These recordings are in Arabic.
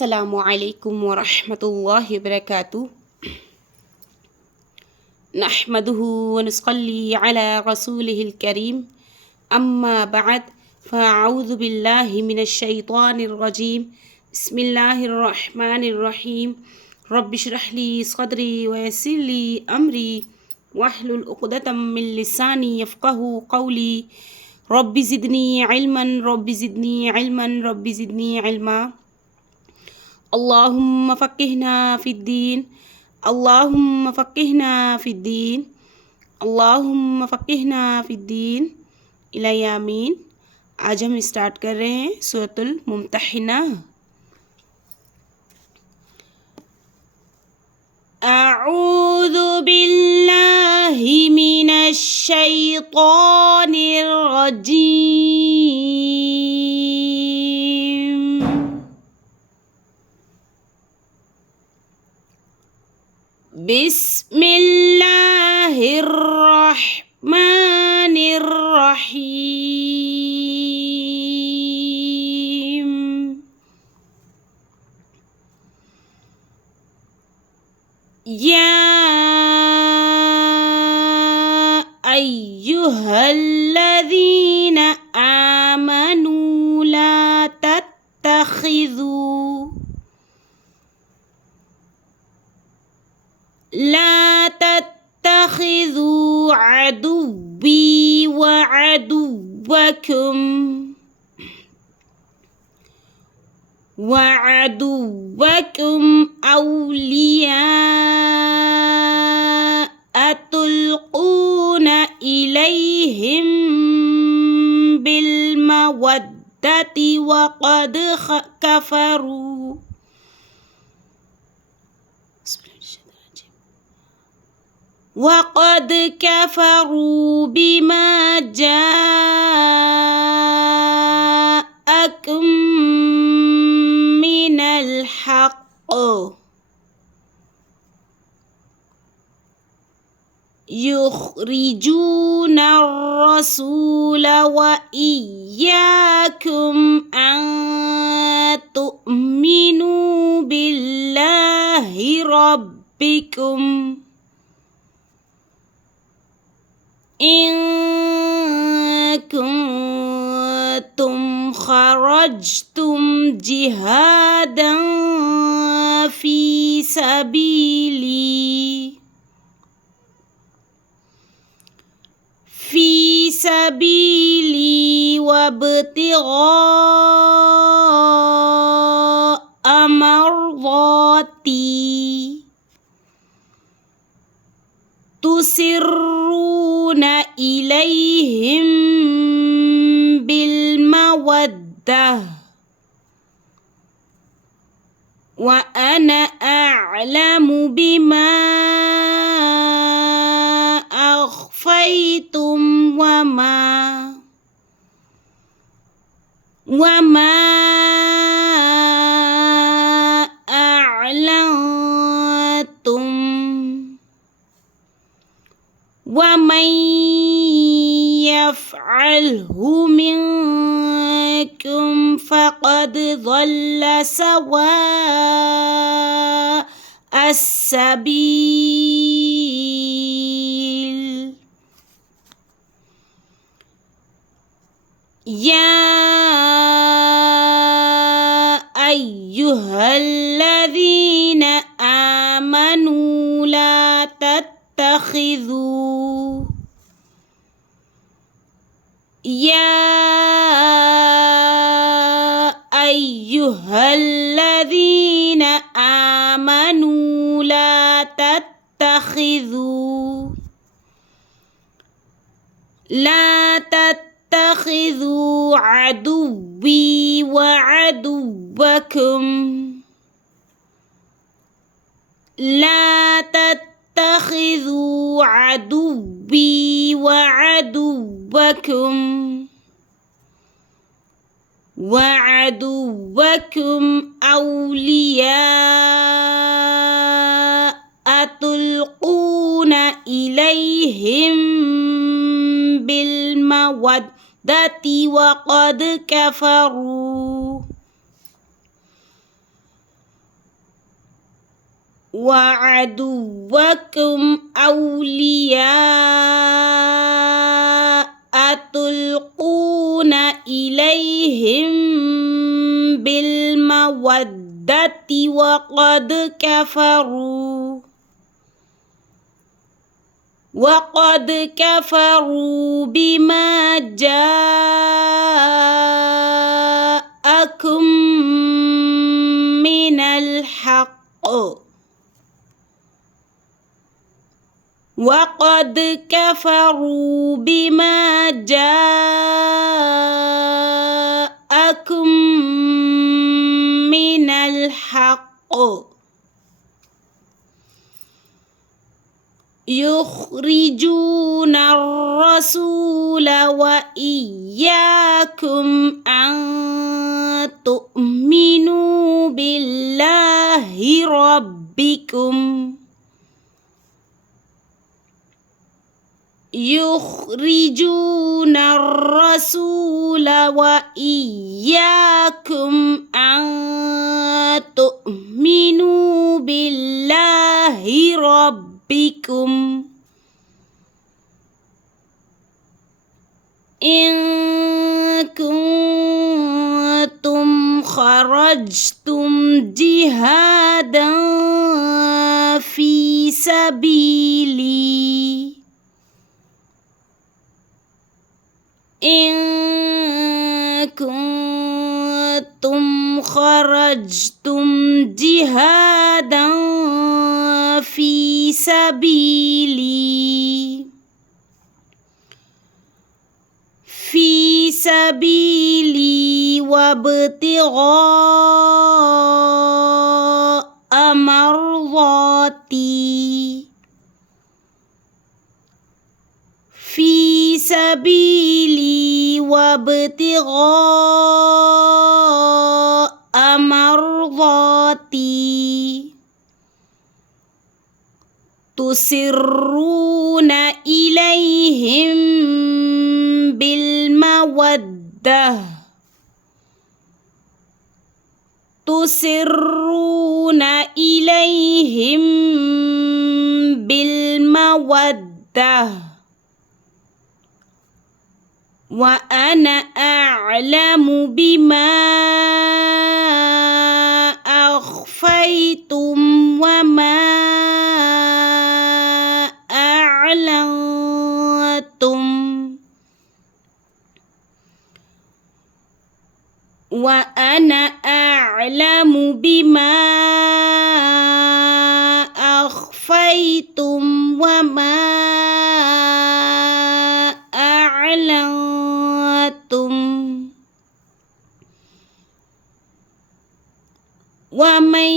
السلام عليكم ورحمة الله وبركاته. نحمده ونصلي على رسوله الكريم. أما بعد فأعوذ بالله من الشيطان الرجيم. بسم الله الرحمن الرحيم. رب اشرح لي صدري ويسر لي أمري واحلل عقدة من لساني يفقه قولي. رب زدني علما رب زدني علما رب زدني علما. اللهم فقهنا في الدين. اللهم فقهنا في الدين. اللهم फक़िहना फ़िद्दीन इला यामीन। आज हम स्टार्ट कर रहे हैं सूरतुल मुम्तहिना। अऊज़ु बिल्लाहि मिनश शैतानिर रजीम। बिस्मिल्लाहिर्रहमानिर्रहीम। या अय्युहल्लज़ीना आमनू ला तत्तखिज़ू अदुव्वी व अदुव्वकुम औलिया तुल्क़ूना इलैहिम बिलमवद्दति वक़द कफ़रू बिमा जाअकुम मिनल हक़्क़ युख़रिजूना अर्रसूल व इय्याकुम अन तु'मिनू बिल्लाहि रब्बिकुम इन कुन्तुम खरजतुम जिहादन फी सबीली वब्तिग़ाअ मर्ज़ाती तुसिर्रूना इलैहिम बिलमवद्दह व अना अअलमु बिमा अख़फ़ैतुम वमा अअलनतुम वमन यफ़अलहु मिनकुम फ़क़द ضل सवाअ अस्सबील। या अय्युहल्लज़ीना आमनू ला तत्तखिज़ू या अय्युहल्लज़ीना आमनू ला तत्तखिज़ू अदुव्वी व अदुव्वकुम ला तत्तखिज़ू अदुव्वी व अदुव्वकुम वअदुव्वकुम औलिया तुल्क़ूना इलैहिम बिलमवद्दति वक़द कफ़रू وعدوكم أولياء تلقون إليهم بالمودة وقد كفروا بما جاءكم من الحق وقد كفروا بما جاءكم من الحق يخرجون الرسول وإياكم أن تؤمنوا بالله ربكم يخرجون الرسول وإياكم أن تؤمنوا بالله ربكم إن كنتم خرجتم جهادا في سبيلي إن كنتم خرجتم جهادا في سبيلي وابتغاء مرضاتي في سبيلي وابتغاء مرضاتي تسرون إليهم بالمودة تسرون إليهم بالمودة وأنا أعلم بما أخفيتم وما أعلنتم وأنا أعلم بما أخفيتم وما أعلنتم ومن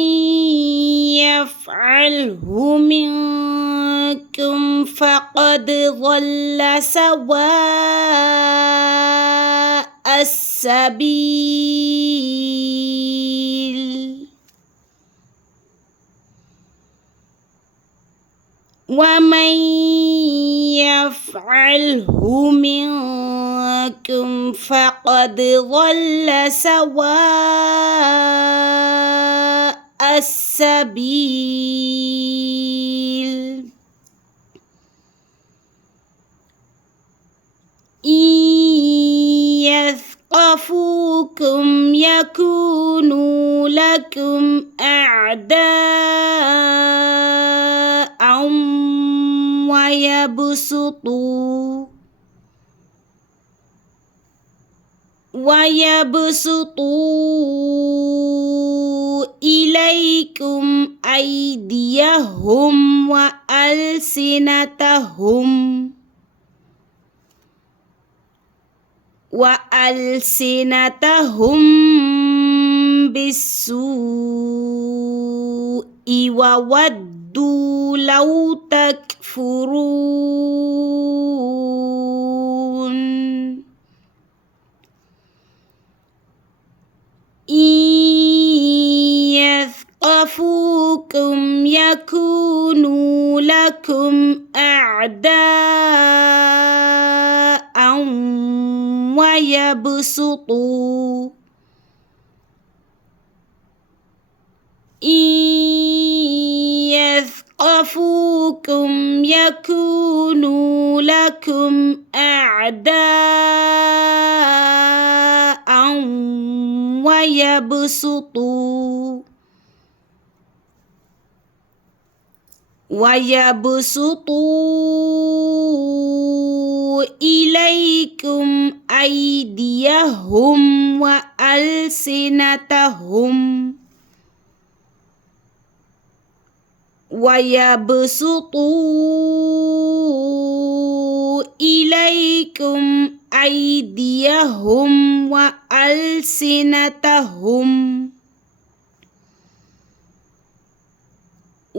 يفعله منكم فقد ضل سواء السبيل ومن يفعله منكم فقد ضل سواء السبيل إن يثقفوكم يكونوا لكم أعداء ويبسطوا إليكم أيديهم وألسنتهم بالسوء وودوا لو تكفرون إن يثقفوكم يكونوا لكم أعداء إن خافوكم يكونوا لكم أعداء ويبسطوا إليكم أيديهم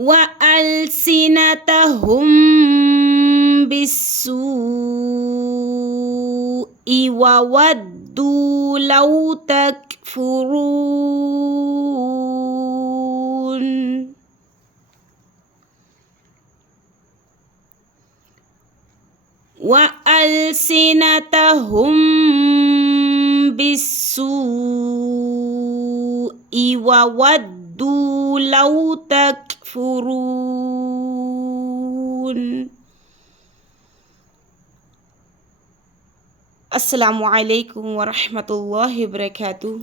وألسنتهم بالسوء وودوا لو تكفرون وألسنتهم بالسوء وودوا لو تكفرون. السلام عليكم ورحمة الله وبركاته.